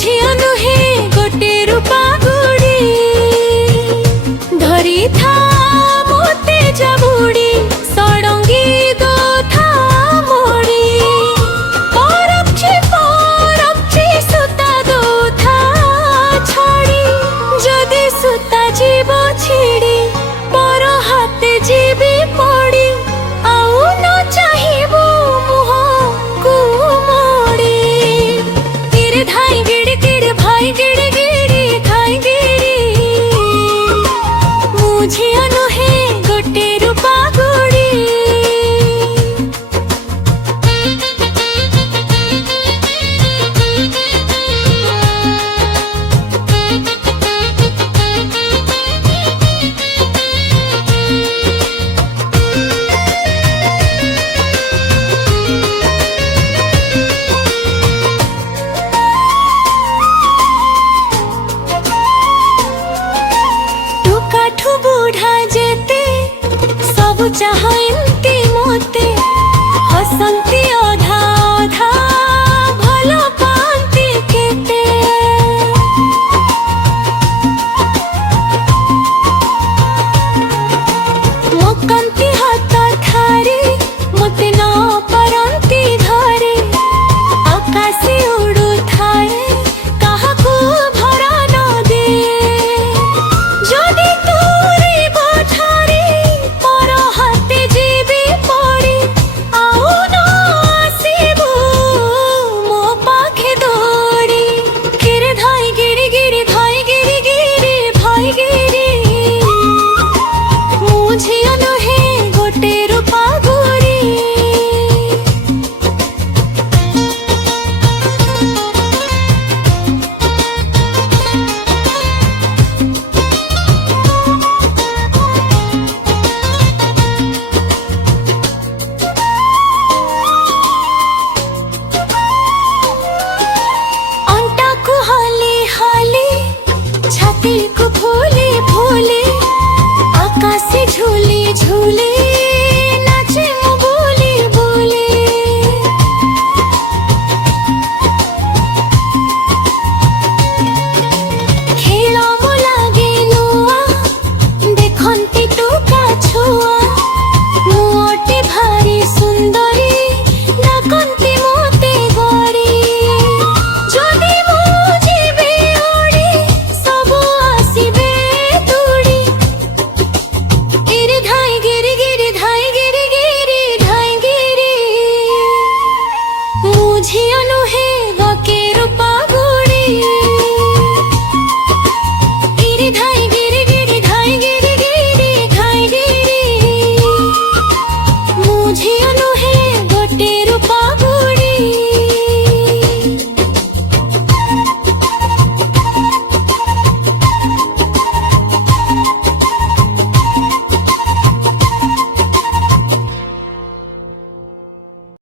ଝିଅ ନୁହେଁ ଗୋଟେ ରୂପା ଗୁଡ଼ି ଧରିଥା ମୋତେ ଜାବୁଡ଼ି ଷଡ଼ଙ୍ଗୀ ଦୋଥା ମୋଡ଼ି ପରଖଛି ସୂତା ଦୋଥା ଛାଡ଼ି ଯଦି ସୂତା ଯିବ ଛିଡ଼ି ପର ହାତେ ଯିବି ପଡ଼ି ଆଉ ନ ଚାହିଁବୁ ମୁହଁକୁ ମୋଡ଼ି তীরে ধাই গিড়ি গিড়ি ভাই গিড়ি গিড়ি খাই গিড়ি ମୁଁ ଝିଅ ନୁହେଁ ଗୋଟେ ରୂପା ଗୁଡ଼ି ଟୁକାଠୁ ବୁଢ଼ା ଯେତେ ସବୁ ଚାହନ୍ତି ମୋତେ ହସନ୍ତି ଅଧା ଅଧା ଭଲ ପାଆନ୍ତି କେତେ ମକାନ୍ତି ହାତ ଥାରି ମୋତେ ନ ପାରନ୍ତି ଧରି ଆକାଶେ ଉଡ଼ୁଥାଏ କାହାକୁ ଭରା ନ ଦିଏ ଯଦି ତୁରିବ ଠାରି ପର ହାତେ ଯିବି ପଡ଼ି ଆଉ ନ ଆସିବୁ ମୋ ପାଖେ ଦୌଡ଼ି କିରେ ଧାଇ ଗିରି ଗିରି ଧାଇ ଗିରି ଗିରି ଭାଇ ଗିରି ମୁଁ ଝିଅ ନୁହେଁ ଗୋଟେ ରୂପା ଗୁଡ଼ି ଅଣ୍ଟାକୁ ହଲି ହଲି ଛାତିକୁ ଫୁଲି ଫୁଲି ଆକାଶେ ଝୁଲି ଝୁଲି ନାଚେ ମୁଁ ବୁଲି ବୁଲି ଖେଳ ମୋ ଲାଗେ ନୂଆ ଦେଖନ୍ତି ଟୁକା ଛୁଆ ମୁଁ ଅଟେ ଭାରି ସୁନ୍ଦରୀ ଡାକନ୍ତି ମୋତେ ଗଡ଼ି ଯଦି ମୁଁ ଯିବି ଉଡ଼ି ସବୁ ଆସିବେ ଦୌଡ଼ି ଇରେ ଧାଇ ଗିରି ଗିରି ଧାଇ ଗିରି ଗିରି ଧାଇ ଗିରି ମୁଁ ଝିଅ ନୁହେଁ ଗକେ